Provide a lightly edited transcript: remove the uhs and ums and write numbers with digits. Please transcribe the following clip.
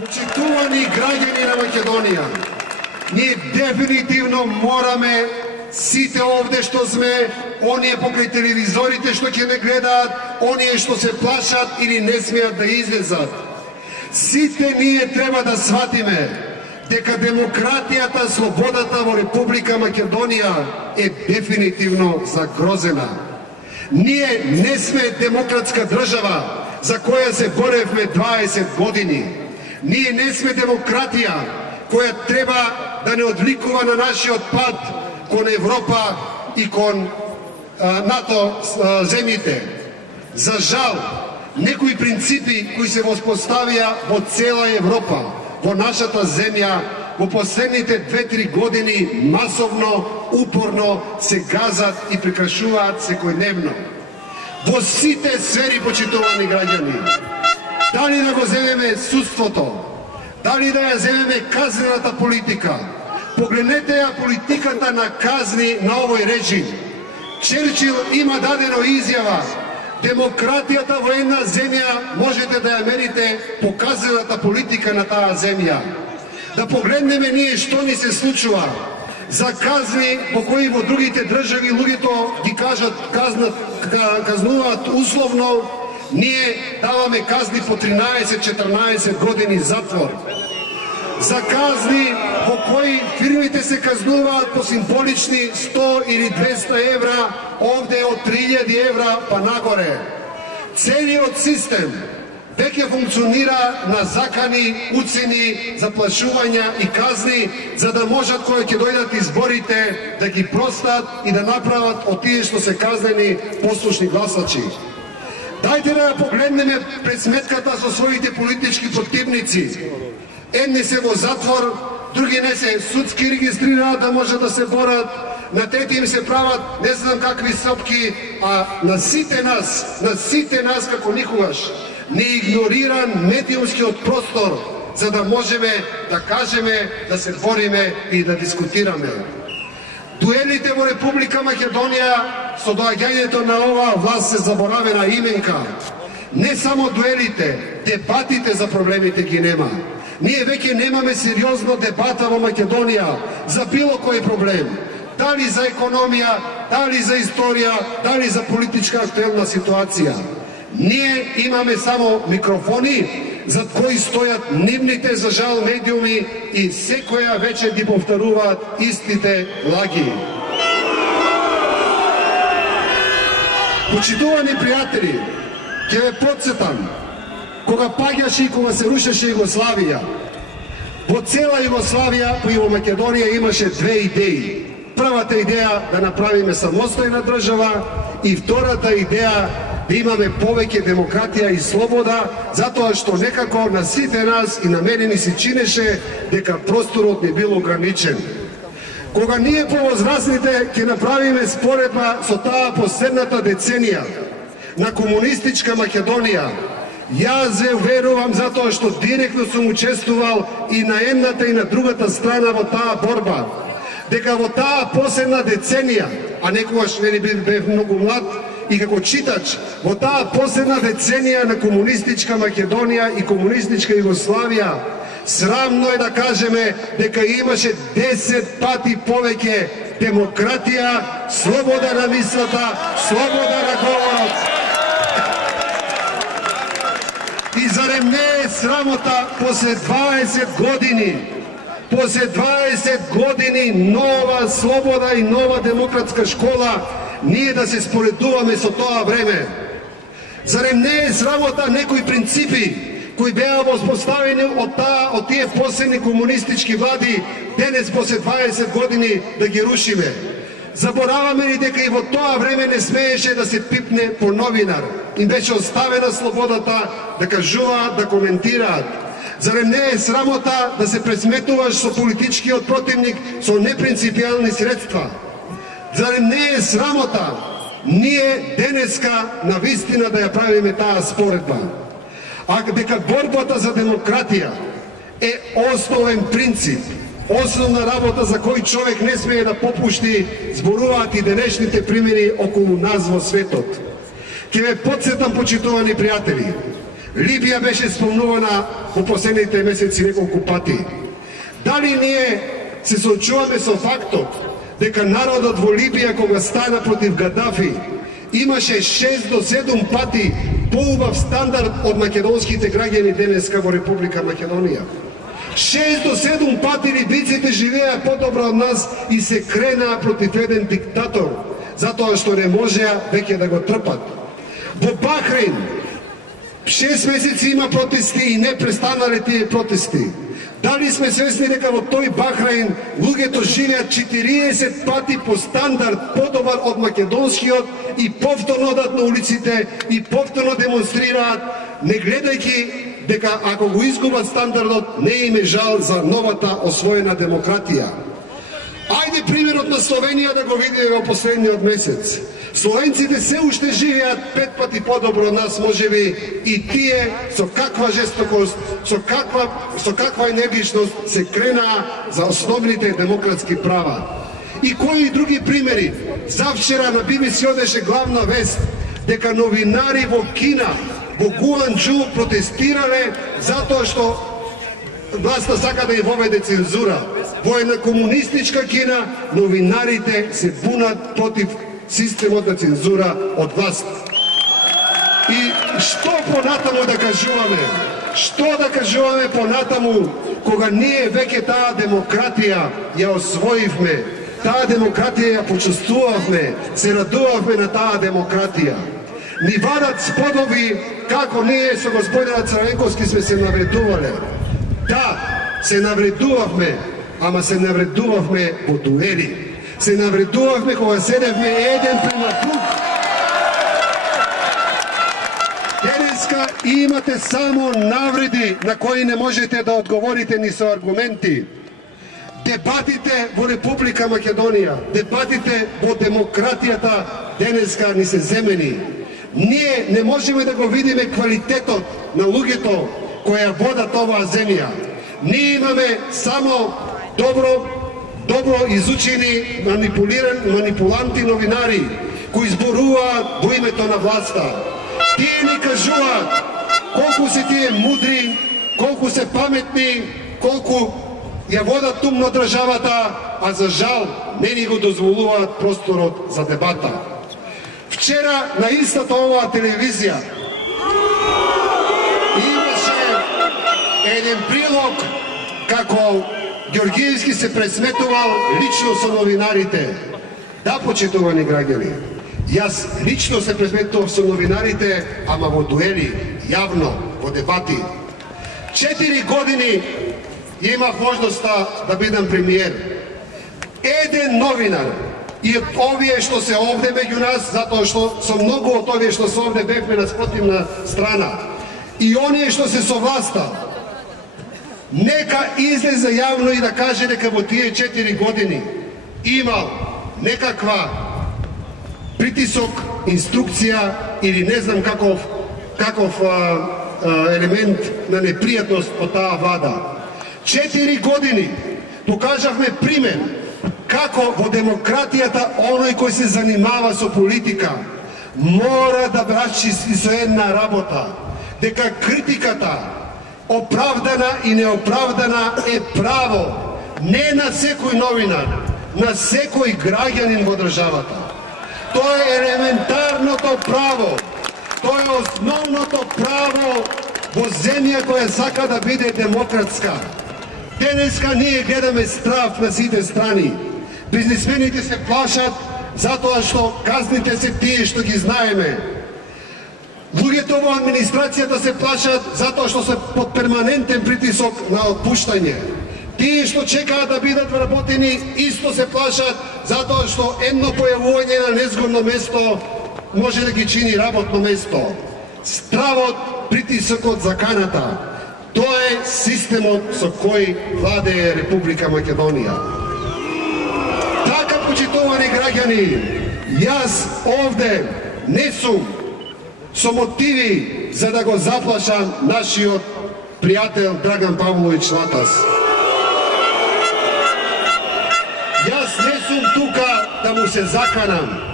Почитувани граѓани на Македонија, ние дефинитивно мораме сите овде што сме, оние покрај телевизорите што ќе не гледаат, оние што се плашат или не смеат да излезат. Сите ние треба да сватиме дека демократијата, слободата во Република Македонија е дефинитивно загрозена. Ние не сме демократска држава за која се боревме 20 години. Ние не сме демократија која треба да не одвликува на нашиот пат кон Европа и кон НАТО земјите. За жал, некои принципи кои се воспоставија во цела Европа, во нашата земја, во последните 2-3 години масовно, упорно се газат и прекрашуваат секојдневно. Во сите сфери, почитувани граѓани, дали да го земеме судството, дали да ја земеме казнената политика, погледнете ја политиката на казни на овој режим. Черчил има дадено изјава: демократијата во една земја можете да ја мерите по казнената политика на таа земја. Да погледнеме ние што ни се случува за казни по кои во другите држави луѓето ги кажат казнуваат условно, ние даваме казни по 13-14 години затвор. За казни во кои фирмите се казнуваат по символични 100 или 200 евра, овде од 3000 евра па нагоре. Целиот систем веќе функционира на закани, уцени, заплашувања и казни, за да можат кога ќе дојдат изборите да ги простат и да направат од тие што се казнени послушни гласачи. Дајте да ја погледнеме пред сметката со своите политички противници. Едни се во затвор, други не се судски регистрираат да можат да се борат, на трети им се прават не знам какви сопки, а на сите нас како никогаш не игнориран медиумскиот простор, за да можеме да кажеме, да се бориме и да дискутираме. Дуелите во Република Македонија со доаѓањето на оваа власт се заборавена именка. Не само дуелите, дебатите за проблемите ги нема. Ние веќе немаме сериозно дебата во Македонија за било кој проблем. Дали за економија, дали за историја, дали за политичка актуелна ситуација. Ние имаме само микрофони зад кои стојат нивните, за жал, медиуми и секоја вечер ги повторуваат истите лаги. Почитувани пријатели, ќе ве потсетам, кога паѓаше и кога се рушеше Југославија, во цела Југославија, кој во Македонија имаше две идеи. Првата идеја да направиме самостојна држава и втората идеја да имаме повеќе демократија и слобода, затоа што некако на сите нас и на мене ни се чинеше дека просторот не бил ограничен. Кога ние повозрасните ќе направиме споредба со таа последната деценија на комунистичка Македонија, јас ве верувам затоа што директно сум учествувал и на едната и на другата страна во таа борба, дека во таа последна деценија, а некогаш не бев многу млад, и како читач, во таа последна деценија на комунистичка Македонија и комунистичка Југославија, срамно е да кажеме дека имаше 10 пати повеќе демократија, слобода на мислата, слобода на говорот. И зарем не е срамота после 20 години нова слобода и нова демократска школа ние да се споредуваме со тоа време? Зарем не е срамота некои принципи кои беа воспоставени од тие последни комунистички влади денес после 20 години да ги рушиме? Забораваме ли дека и во тоа време не смееше да се пипне по новинар? Им беше оставена слободата да кажуваат, да коментираат. Зарем не е срамота да се пресметуваш со политичкиот противник со непринципијални средства? Зарем не е срамота ние денеска на вистина да ја правиме таа споредба? А дека борбата за демократија е основен принцип, основна работа за кој човек не смее да попушти, зборуваат и денешните примери околу нас во светот. Ќе ве потсетам, почитувани пријатели, Либија беше спомнувана во последните месеци неколку пати. Дали ние се соочуваме со фактот дека народот во Либија кога стана против Гадафи имаше 6 до 7 пати поубав стандард од македонските граѓани денеска во Република Македонија? 6 до 7 пати либиците живеа подобро од нас и се кренаа против еден диктатор, затоа што не можеа веќе да го трпат. Во Бахрейн 6 месеци има протести и не престанале тие протести. Дали сме свесни дека во тој Бахрейн луѓето живеат 40 пати по стандард подобар од македонскиот и повторно одат на улиците и повторно демонстрираат, не гледајќи дека ако го изгубат стандардот, не им е жал за новата освоена демократија. Ајде примерот на Словенија да го видиме во последниот месец. Словенците се уште живеат 5 пати подобро од нас, можеби, и тие со каква жестокост, со каква енергичност се кренаа за основните демократски права. И кои други примери? Завчера на BBC одеше главна вест дека новинари во Кина, во Гуанџу протестирале затоа што власта сака да ја воведе цензура. Во една комунистичка Кина новинарите се бунат против системот на цензура од власт. И што понатаму да кажуваме? Што да кажуваме понатаму кога ние веќе таа демократија ја освоивме, таа демократија ја почувствувавме, се радувавме на таа демократија. Ни вадат сподоби како ние со господинот Црвенковски сме се навредувале. Да, се навредувавме, ама се навредувавме во дуели. Се навредувавме кога седевме еден према друг. Денеска имате само навреди на кои не можете да одговорите ни со аргументи. Дебатите во Република Македонија, дебатите во демократијата денеска ни се земени. Ние не можеме да го видиме квалитетот на луѓето кои ја водат оваа земја. Ние имаме само добро изучени манипуланти новинари кои зборуваат во името на власта. Тие ни кажуваат колку се тие мудри, колку се паметни, колку ја водат умно државата, а за жал не ни го дозволуваат просторот за дебата. Вчера на истата оваа телевизија имаше еден прилог како Ѓорѓиевски се пресметувал лично со новинарите. Да, почитувани граѓани, јас лично се пресметував со новинарите, ама во дуели, јавно, во дебати. 4 години имав можноста да бидам премиер. Еден новинар и од овие што се овде меѓу нас, затоа што со многу од овие што се овде бевме на спротивна страна, и оние што се со власта, нека излезе јавно и да каже дека во тие 4 години имал некаква притисок, инструкција или не знам каков елемент на непријатност од таа влада. 4 години покажавме пример како во демократијата оној кој се занимава со политика мора да расчисти со една работа, дека критиката оправдана и неоправдана е право не на секој новинар, на секој граѓанин во државата. Тоа е елементарното право, тоа е основното право во земја која сака да биде демократска. Денеска ние гледаме страф на сите страни. Бизнисмените се плашат затоа што казните се тие што ги знаеме. Луѓето во администрацијата се плашат затоа што се под перманентен притисок на отпуштање. Тие што чекаат да бидат вработени исто се плашат затоа што едно појавување на незгодно место може да ги чини работно место. Стравот, притисокот, заканата, тоа е системот со кој владее Република Македонија. Така, почитувани граѓани, јас овде не сум со мотиви за да го заплашам нашиот пријател Драган Павлович Латас. Јас не сум тука да му се заканам.